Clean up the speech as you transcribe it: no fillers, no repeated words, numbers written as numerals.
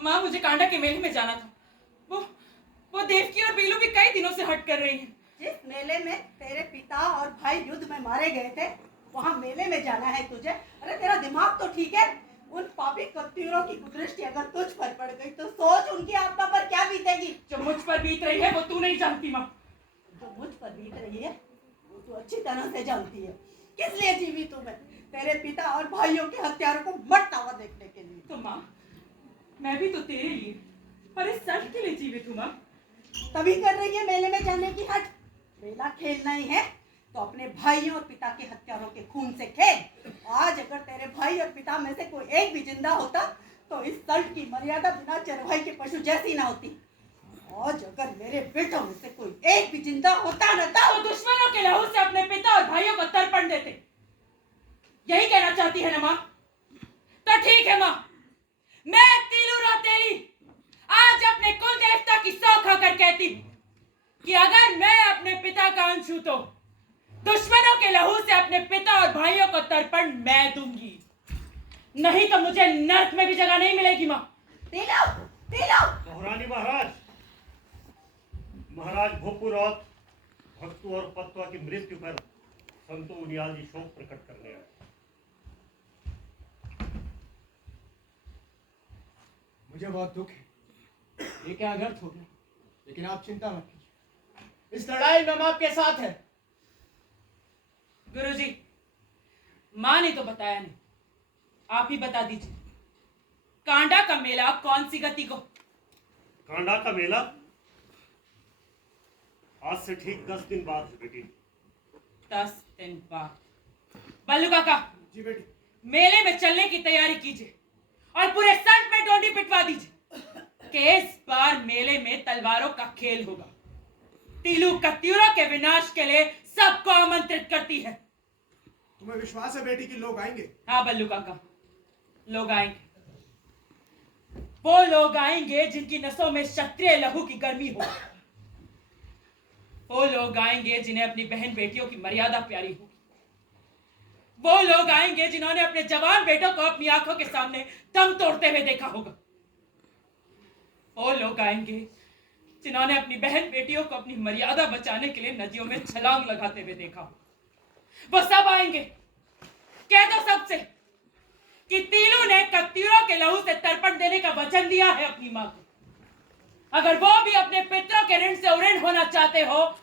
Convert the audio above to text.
माँ, मुझे कांडा के मेले में जाना था। वो देवकी और बीलू भी कई दिनों से हट कर रही हैं। जिस मेले में तेरे पिता और भाई युद्ध में मारे गए थे, वहाँ मेले में जाना है तुझे? अरे तेरा दिमाग तो ठीक है? उन पापी कत्यूरों की कुदृष्टि अगर तुझ पर पड़ गई तो सोच उनकी आत्मा पर क्या बीतेगी। जो मुझ पर बीत रही है वो तू नहीं जानती माँ। जो मुझ पर बीत रही है वो तू अच्छी तरह से जानती है। किस लिए जीवी तू? मैं तेरे पिता और भाइयों के हत्यारों को मरता हुआ देखने के लिए। तो माँ, मैं भी तो तेरे लिए और इस सच के लिए जीवित हूँ माँ। तभी कर रही है मेले में जाने की हट। मेला खेलना ही है तो अपने भाइयों और पिता के हत्यारों के खून से खेल। आज अगर तेरे भाई और पिता में से कोई एक भी जिंदा होता तो इस सल्ट की मर्यादा बिना चरवाही के पशु जैसी ना होती। आज अगर मेरे बेटों में से कोई एक भी जिंदा होता न तो दुश्मनों के लहू से अपने पिता और भाइयों को तर्पण देते। यही कहना चाहती है ना माँ? तो ठीक है माँ, मैं तीलू रौतेली आज अपने कुल देवता की सौ खाकर कहती हूँ कि अगर मैं अपने पिता का अंश हूं तो दुश्मनों के लहू से अपने पिता और भाइयों को तर्पण मैं दूंगी, नहीं तो मुझे नर्क में भी जगह नहीं मिलेगी माँ। तीलू, तीलू। महारानी महाराज भोपुरौत भक्तु और पत्वा की मृत्यु पर संतो उनियाल जी शोक प्रकट करने आए। मुझे बहुत दुख है, ये क्या अनर्थ हो गया, लेकिन आप चिंता मत कीजिए, इस लड़ाई में हम आपके साथ हैं। गुरुजी, माँ ने तो बताया नहीं, आप ही बता दीजिए, कांडा का मेला कौन सी गति को? कांडा का मेला आज से ठीक 10 दिन बाद है बेटी। 10 दिन बाद? बल्लू काका जी बेटी। मेले में चलने की तैयारी कीजिए और पूरे संत में डोडी पिटवा दीजिए कि इस बार मेले में तलवारों का खेल होगा। तीलू कत्यूरों के विनाश के लिए सबको आमंत्रित करती है। तुम्हें विश्वास है बेटी कि लोग आएंगे? हाँ बल्लू काका, लोग आएंगे। वो लोग आएंगे जिनकी नसों में क्षत्रिय लहू की गर्मी हो। वो लोग आएंगे जिन्हें अपनी बहन बेटियों की मर्यादा प्यारी हो। वो लोग आएंगे जिन्होंने अपने जवान बेटों को अपनी आंखों के सामने दम तोड़ते हुए देखा होगा। वो लोग आएंगे जिन्होंने अपनी बहन बेटियों को अपनी मर्यादा बचाने के लिए नदियों में छलांग लगाते हुए देखा हो। वो सब आएंगे। कह दो सबसे कि तीलू ने कत्यूरों के लहू से तर्पण देने का वचन दिया है अपनी मां को। अगर वो भी अपने पितरों के ऋण से उऋण होना चाहते हो